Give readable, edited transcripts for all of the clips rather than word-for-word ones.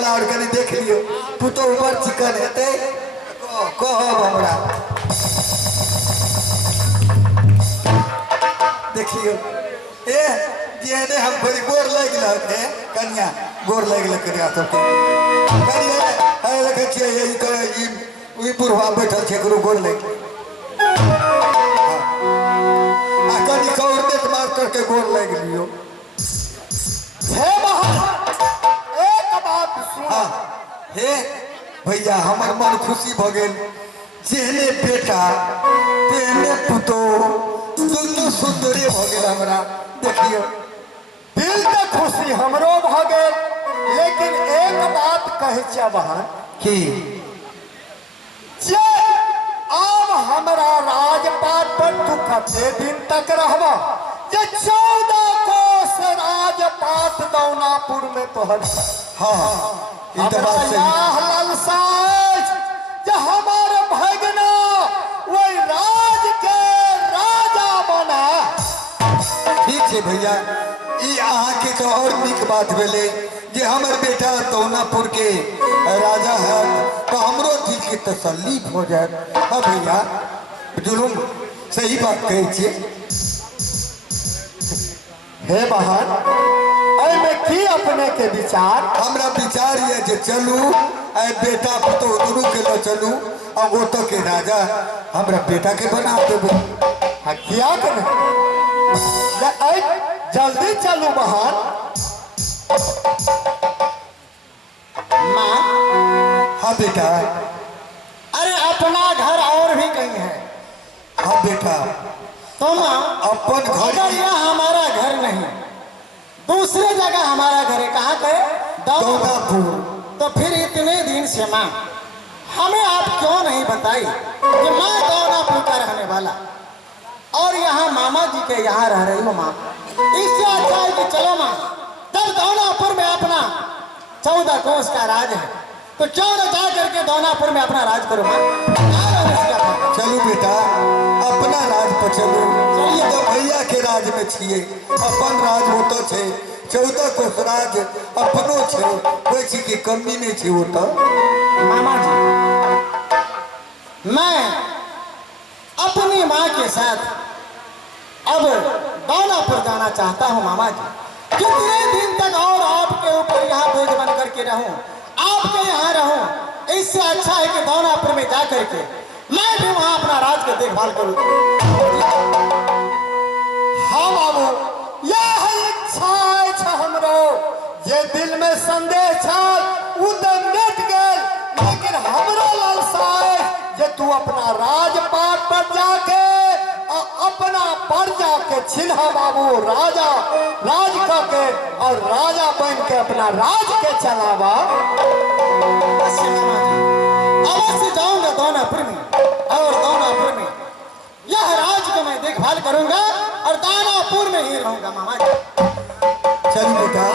वाला और कनी देख लियो पुतो ऊपर चिकन हेते कहो हमरा देखियो ए जेने हम बड़ी गोर लग लग है कन्या गोर लग लग करिया तो करिया है लगे छे यही तो ई बुढ़वा बैठल छे करो गोर लग आ कनी कौर देख मार करके गोर लग लियो हे बहन एक बात सुन हे भैया हमर मन खुशी भ गेल जेने बेटा तेने पुतो दुनू सुंदरी भ गेल हमरा देखियो दिल के खुशी हमरो भ गेल लेकिन एक बात कहे छ बहन की जे अब हमरा राजपाट पर तू कते दिन तक रहबा जे 14 कोस राजपाट दौनापुर में तोहर हां ई त बात सही लालसाज जे हमार भगना वही राज के राजा बना ठीक है भैया ई अहाँ के तो और निक बात भेले जे हमर बेटा दौनापुर के राजा है तो हमरो दिल के तसल्ली हो जाए हां भैया जुलूम सही बात कहे छे हे बहन ऐ में की अपने के विचार हमरा विचार ये जे चलू ऐ बेटा पुतो दुनू के लो चलू आ वो तो के राजा हमरा बेटा के बना देबो हां किया करे ऐ जल्दी चलू बहन मां हाँ बेटा अरे अपना घर और भी कहीं है हाँ बेटा तो मां अपन घर अगर यह हमारा घर नहीं दूसरे जगह हमारा घर है कहाँ पे दौनापुर तो फिर इतने दिन से माँ हमें आप क्यों नहीं बताई कि मैं दौनापुर का रहने वाला और यहाँ मामा जी के यहाँ रह रही हूँ माँ इससे अच्छा है कि चलो माँ जब दौनापुर में अपना 14 कोस का राज है तो क्यों न जा करके दौनापुर में अपना राज करो माँ चलू बेटा अपना राज पर चलू चलिए तो भैया के राज में छिए अपन राज होतो छे 14 कोस राज अपनो छे कोई चीज की कमी नहीं छे वो तो मामा जी मैं अपनी माँ के साथ अब दौनापुर जाना चाहता हूँ मामा जी कितने दिन तक और आपके ऊपर यहाँ बोझ बन करके रहूं आपके यहाँ रहूं इससे अच्छा है कि दौनापुर में जा करके मैं भी वहां अपना राज की देखभाल करूं हाँ बाबू यह इच्छा है हमरो ये दिल में संदेह छल उदम मिट गेल लेकिन हमरो लालसा है जे तू अपना राजपाट पर जाके अपना प्रजा के छिन्हा बाबू राजा राज के और राजा बन के अपना राज के चलावा अवश्य जाऊंगा दौनापुर में और दौनापुर में यह राज को मैं देखभाल करूंगा और दौनापुर में ही रहूंगा मामा जी चल बेटा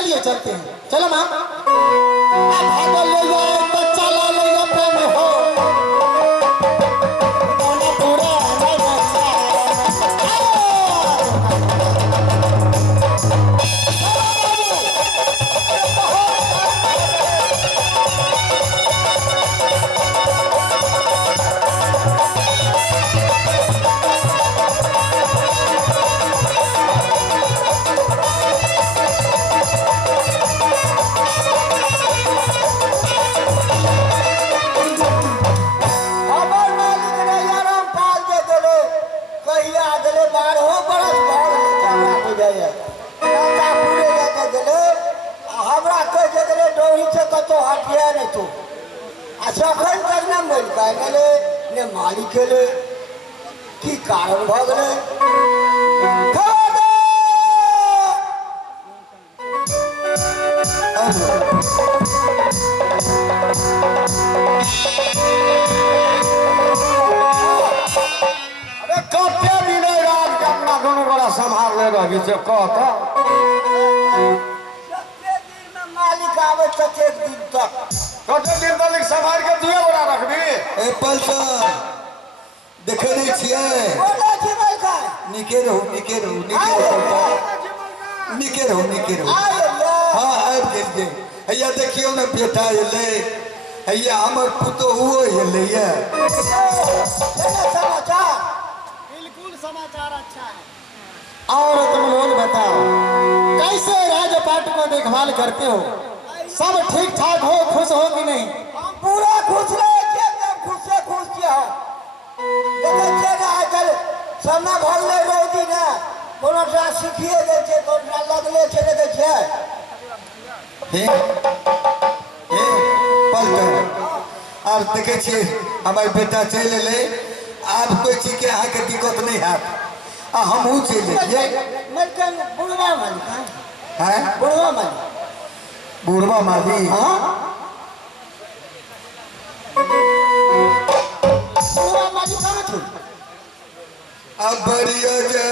चलिए चलते हैं, चलो माँ। भागो ले जाओ तो चला ले जाओ प्रेम हो पूरा मालिक की कारण भ गए अरे कते दिन रात के अपना दोनों बड़ा संभाल ले रही से कहता मालिक आवे कते दिन तक संभाल के दुए बड़ा रखबी ए पलटन देखे नहीं छिए निके रहू निके रहू निके रहू निके रहू निके रहू हाँ आबि गेल जे हैया देखियो ने बेटा एले हैया हमर पुतोहुओ एले ये समाचार बिल्कुल समाचार अच्छा है। और तुम लोग बताओ कैसे राजपाट को देखभाल करते हो? सब ठीक ठाक हो, खुश हो कि नहीं? हम पूरा खुश रहे, एकदम खुश से खुश किया देखे छे ना आजकल सामना भरले रोजी ना कोनो सा सीखिए गए छे कोनो लगले छे देखे छे हे हे पलटन और देखे छे हमर बेटा चल ले अब कोई चीज के आके दिक्कत नहीं है आ हमहू चल ले मलकन बुढ़वा मालिक है बुढ़वा मालिक बुढ़वा माली हाँ बुढ़वा मालिक कहाँ थे? अब बरिया जा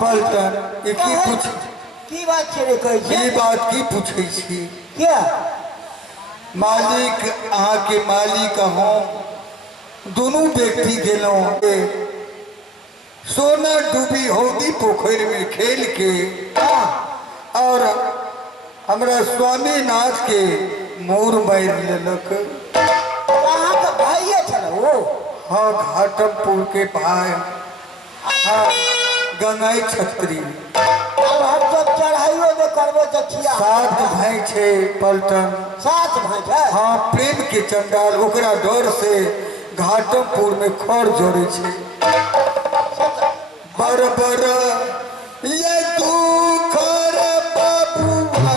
पलटन एक ही पूछ की बात छे रे कहै ई बात की पूछै छी क्या मालिक अहाँ के मालिक हम दोनों व्यक्ति गेलों सोना डूबी होदी पोखर में खेल के और हमरा स्वामीनाथ के मोर मार लेलक कहाँ का भाई छल वो? हाँ घाटमपुर के भाई हाँ गंगाई छत्री अब हम सब चढ़ाइयो में करबो तो किया 7 भाई छे पलटन 7 भाई है हाँ प्रेम के चंडाल ओकरा डर से घाटमपुर में खर जोड़े छे बर बर ये दुख रे बाबूआ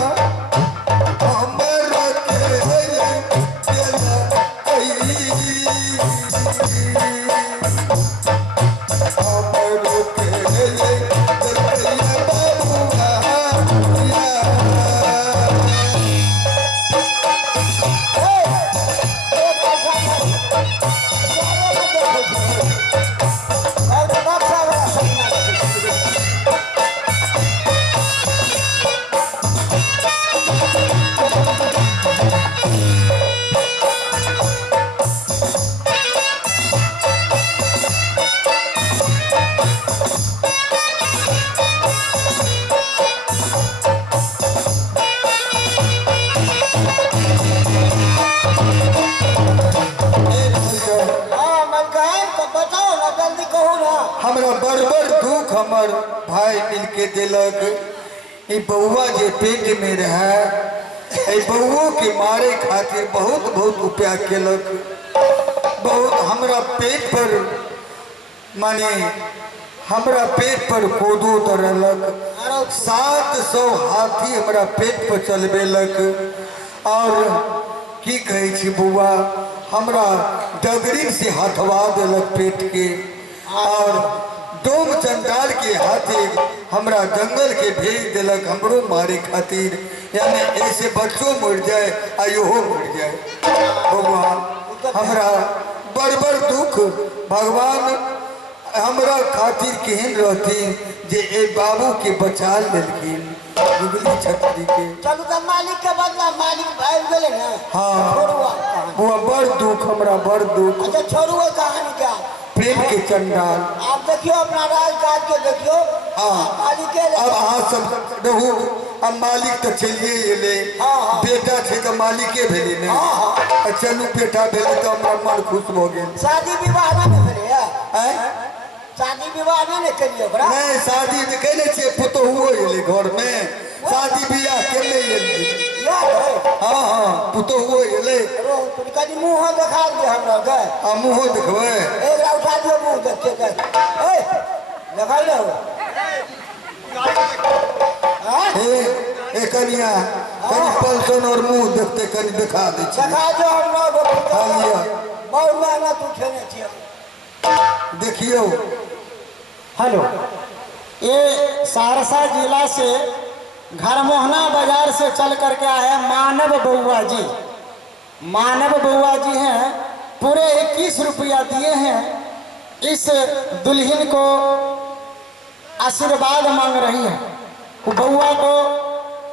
हमरा के देला हमरा के हमरा बड़ बड़ दुख हमर भाई मिलके दिलक। ई बउआ जे पेट में रहे ए बउओ के मारे खातिर बहुत बहुत उपाय केलक। बहुत हमरा पेट पर माने हमरा पेट पर कोदो तरलक। 700 हाथी हमरा पेट पर चलबेलक। और की कहे छी बउआ हमरा डगरी से हथवा देलक पेट के। और डोम चंडाल के हाथे हमरा जंगल के भेज देलक हमरो मारे खातिर। यानी ऐसे बच्चों मर जाए आ इहो मर जाए। बउआ हमरा बड़ बड़ दुख भगवान हमरा खातिर केहन रहथिन जे ए बाबू के बचा लेलखिन जुगली छतरी के। चलू तो मालिक के बदला मालिक भाग गेले ना। हाँ वो बड़ दुख हमरा बड़ दुख। अच्छा छोड़ू कहानी क्या प्रेम के चंडाल। आप देखियो अपना राजकाज के देखियो। हाँ मालिक के अब अहाँ सब रहू। अब मालिक तो चलिए एले। बेटा थे तो मालिके भेले ने। चलू बेटा भेले तो हमरा मन खुश हो गेल। शादी विवाह ना भेले है। शादी विवाह ना करियो ओकरा। नहीं शादी तो कहले छे पुतोहुओ एले घर में। शादी बियाह केले एले। याद है हाँ हाँ पुतोहुओ एले। रो तुम कदी मुंह दिखा दे हमरा के। आ मुंह देखबे एकरा उठा दियो मुंह देख के। ए लगा ले ए कनिया कनी पलसन और मुंह देखते कनी दिखा दे छी। दिखा दो हमरा को। खा लिया बहुत मेहनत उठेने छी। देखियो। हेलो, ये सहरसा जिला से घरमोहना बाजार से चल करके आए मानव बउआ जी। मानव बउआ जी हैं, पूरे 21 रुपया दिए हैं। इस दुल्हन को आशीर्वाद मांग रही है। बउआ को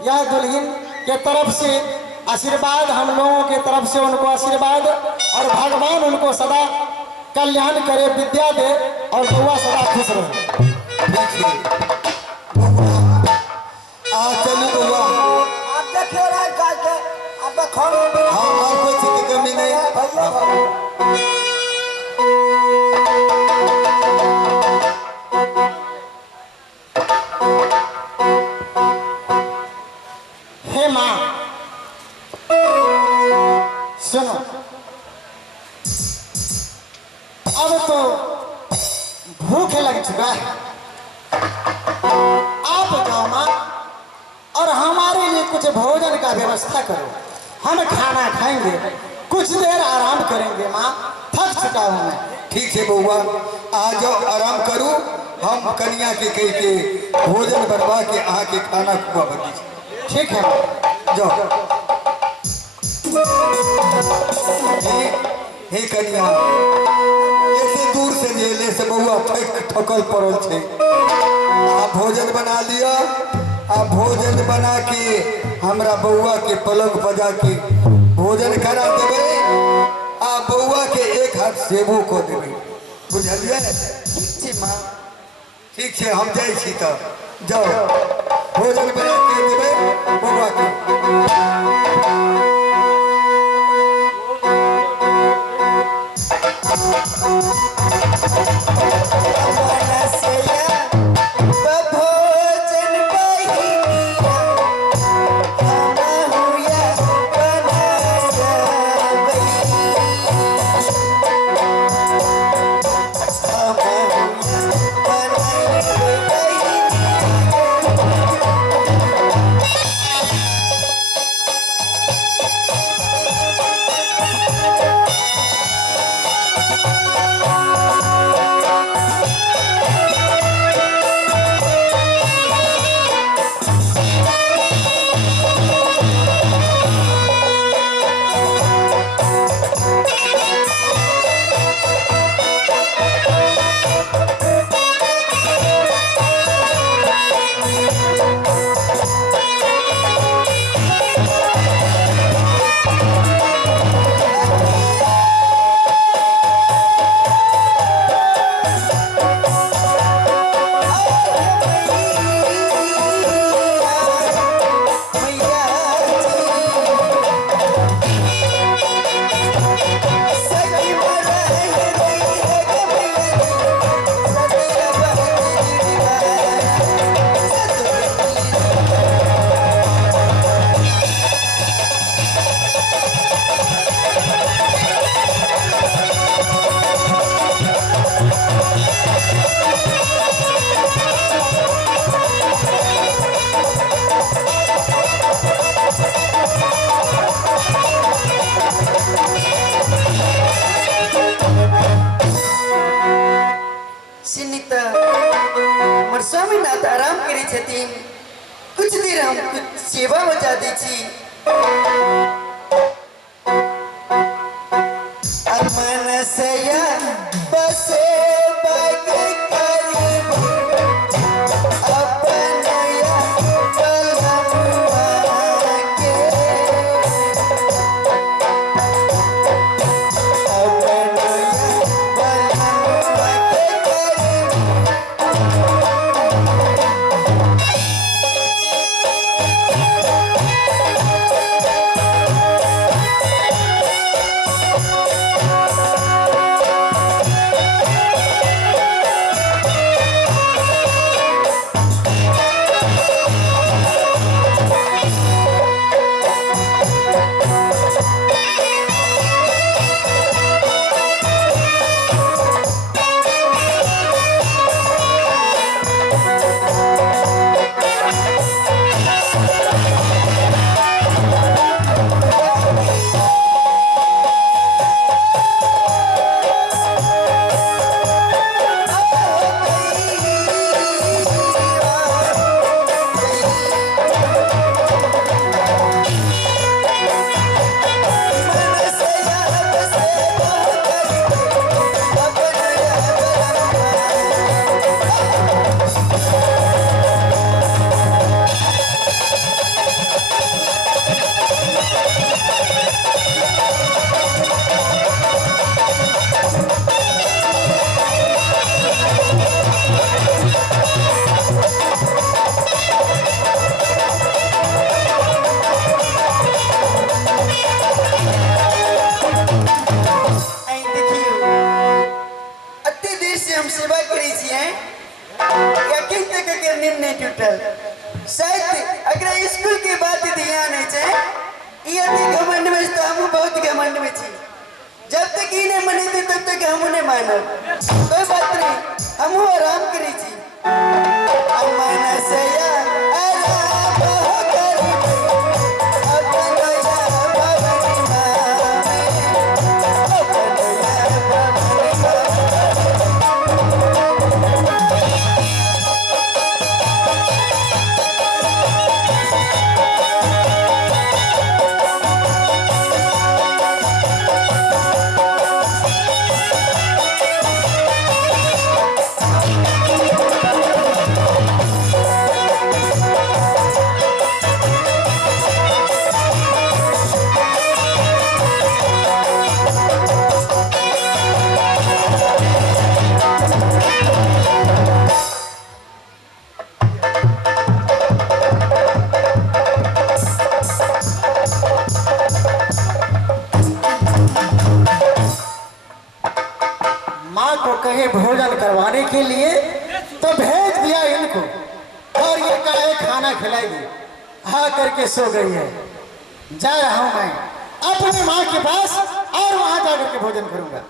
यह दुल्हन के तरफ से आशीर्वाद, हम लोगों के तरफ से उनको आशीर्वाद, और भगवान उनको सदा कल्याण करे, विद्या दे, और बउआ सदा खुश रहे। चलू बउआ। आप देखियो राजकाज के। आप खाओ। हाँ और कोई चीज की कमी नहीं। हे माँ सुनो, अब तो भूख लग चुका है। आप जाओ माँ और हमारे लिए कुछ भोजन का व्यवस्था करो। हम खाना खाएंगे, कुछ देर आराम करेंगे। माँ थक चुका हूँ मैं। ठीक है बउआ आ जाओ आराम करू। हम कन्या के कह के भोजन बनवा के अहाँ के खाना खुआ बनी। ठीक है माँ, जाओ। हे कन्या ऐसे दूर से जेले से बउआ ठकल पड़ल छे। आप भोजन बना लिया। आप भोजन बना के हमरा बउआ के पलंग बजा के भोजन करा देवे। आ बउआ के एक हाथ सेबो को देवे। बुझलिए? ठीक छै माँ। ठीक है हम जाए छी तो जाओ भोजन बना के देवे बउआ के। नाथ आराम करे छथिन, कुछ देर हम कुछ सेवा बजा दै छी। मनसया बसे बग करबो अपनया बलमुआ के, अपनया बलमुआ के करबो। शायद अगर स्कूल के बात ध्यान है ये घमंड में तो हम बहुत घमंड में छी। जब तक इन्हें मने थे तब तक हम उन्हें मानो, कोई बात नहीं, हम आराम करी छी। माँ को कहे भोजन करवाने के लिए तो भेज दिया इनको, और ये कहे खाना खिलाएगी, आ करके सो गई है। जा रहा हूं मैं अपनी माँ के पास और वहां जाकर के भोजन करूंगा।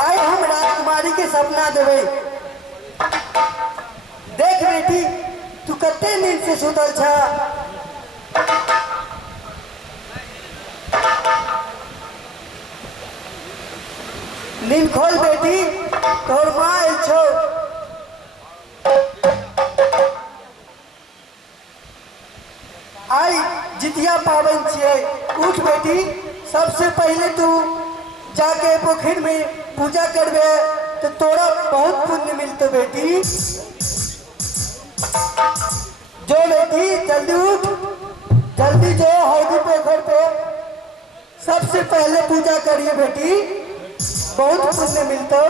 आए हम राजकुमारी के सपना देवे। देख बेटी तू कते नींद से सुतल छा। नींद खोल बेटी, तोर माँ आइल छो। आई जितिया पावन छिए, उठ बेटी। सबसे पहले तू जाके पोखर में पूजा करबे तो तोरा बहुत पुण्य मिलते बेटी। जो बेटी जल्दी उठ, जल्दी जो हौदी पोखर पे सबसे पहले पूजा करिए बेटी, बहुत पुण्य मिलता।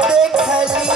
देखली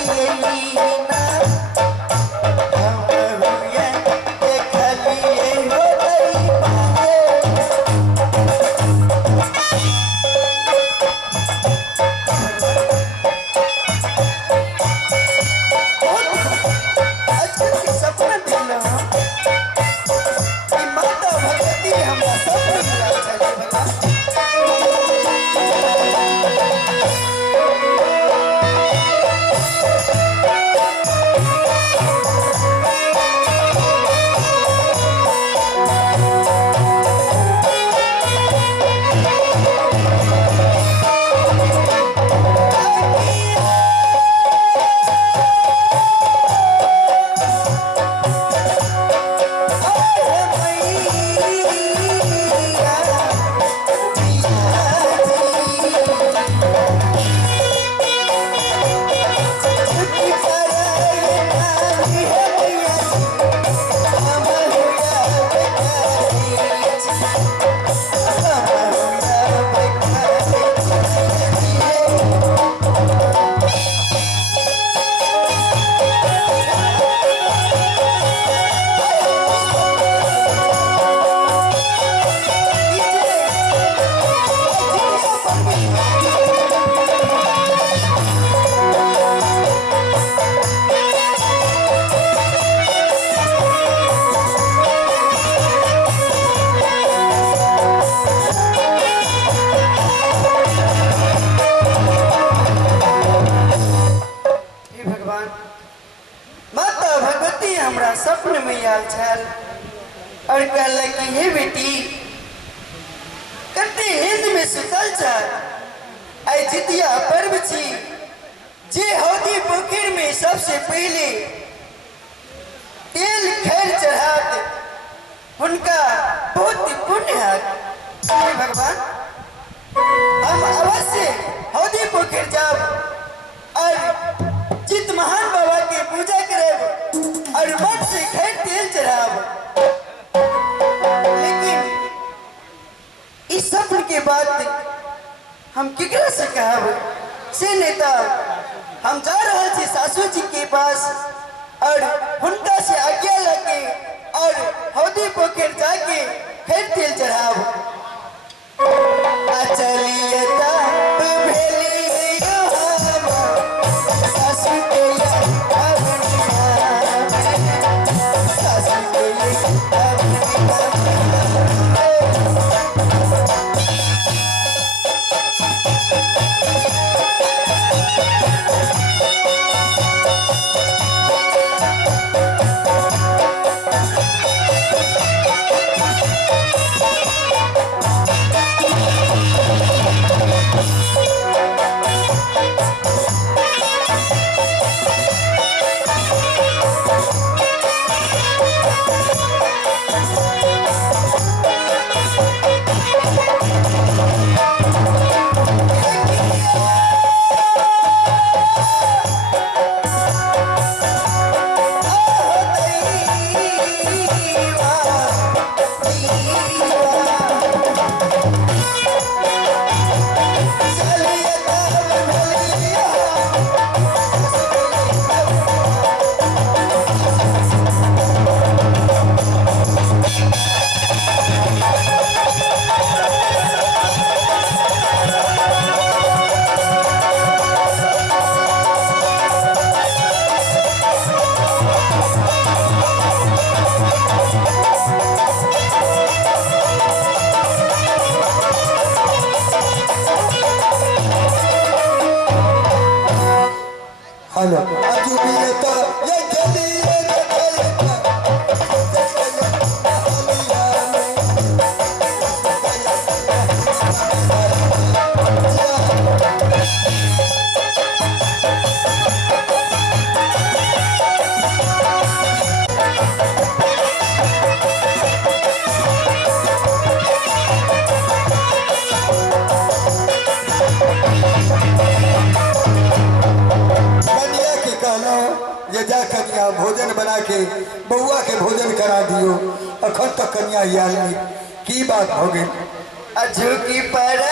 बैठल और कहला कि हे बेटी कते हिंद में सुतल छ आई जितिया पर्व छी जे हौदी पोखर में सबसे पहले तेल खैर चढ़ात उनका बहुत पुण्य है। अरे भगवान हम अवश्य हौदी पोखर जाब और चित महान बाबा के पूजा करब और मठ से खैर तेल चढ़ाब, लेकिन इस सपन के बाद हम केकरा से कहब से नेता हम जा रहे थे सासू जी के पास और हुनका से आज्ञा लगे और हौदी पोखर जाके फिर तेल चढ़ाब। चलिए सासू के हेलो अजुबियता ये गली ये जा कन्या भोजन बना के बउआ के भोजन करा दियो। अखन तक कन्या याल में की बात हो गई अजू की पर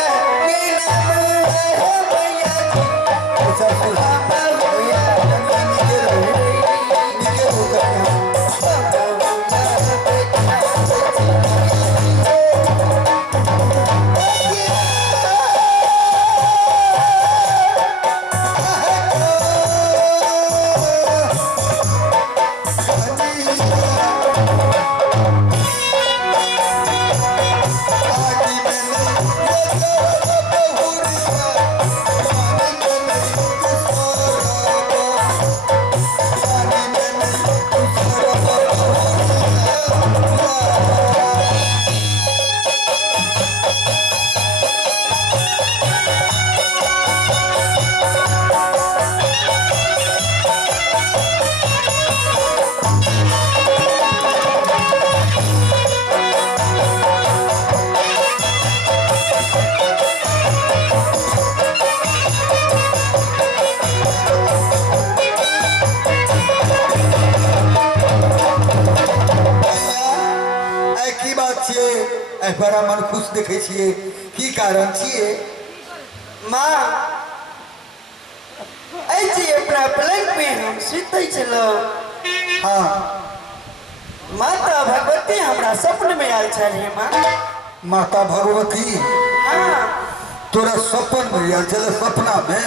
बड़ा मन खुश देखे छिए की कारण छिए माँ ऐसे अपना पलंग पे हम सुते चलो। हाँ माता भगवती हमरा सपन में आयल छे माँ। माता भगवती हाँ तोरा सपन में आयल चले सपना में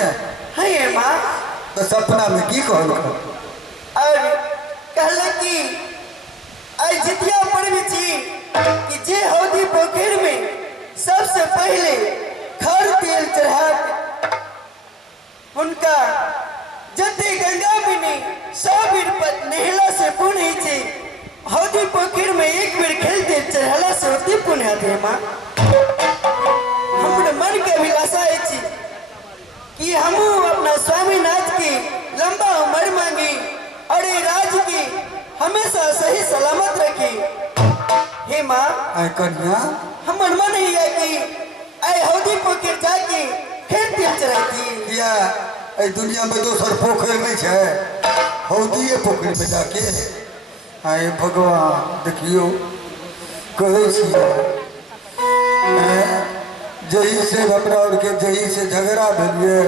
है ये माँ। तो सपना में की कहल और कहले कि आई जितिया पर्व छी कि जे हौदी पोखर में सबसे पहले खर तेल चढ़ा उनका जते गंगा में 100 बीर पत नहला से पुण्य छे हौदी पोखर से अति पुण्य थे माँ हमने मन के अभिलाषा है कि हम अपना स्वामीनाथ की लंबा उम्र मांगी और ये राज की हमेशा सही सलामत रखी। हे माँ कन्या हमर मन ही है कि आई हौदी पोखर जाके फिर तिल चढ़ाती। या ए दुनिया में दोसर पोखर नहीं है, हौदिए पोखर में जाके आए भगवान देखियो कहे जही से हमरा और के जही से झगड़ा भेलिए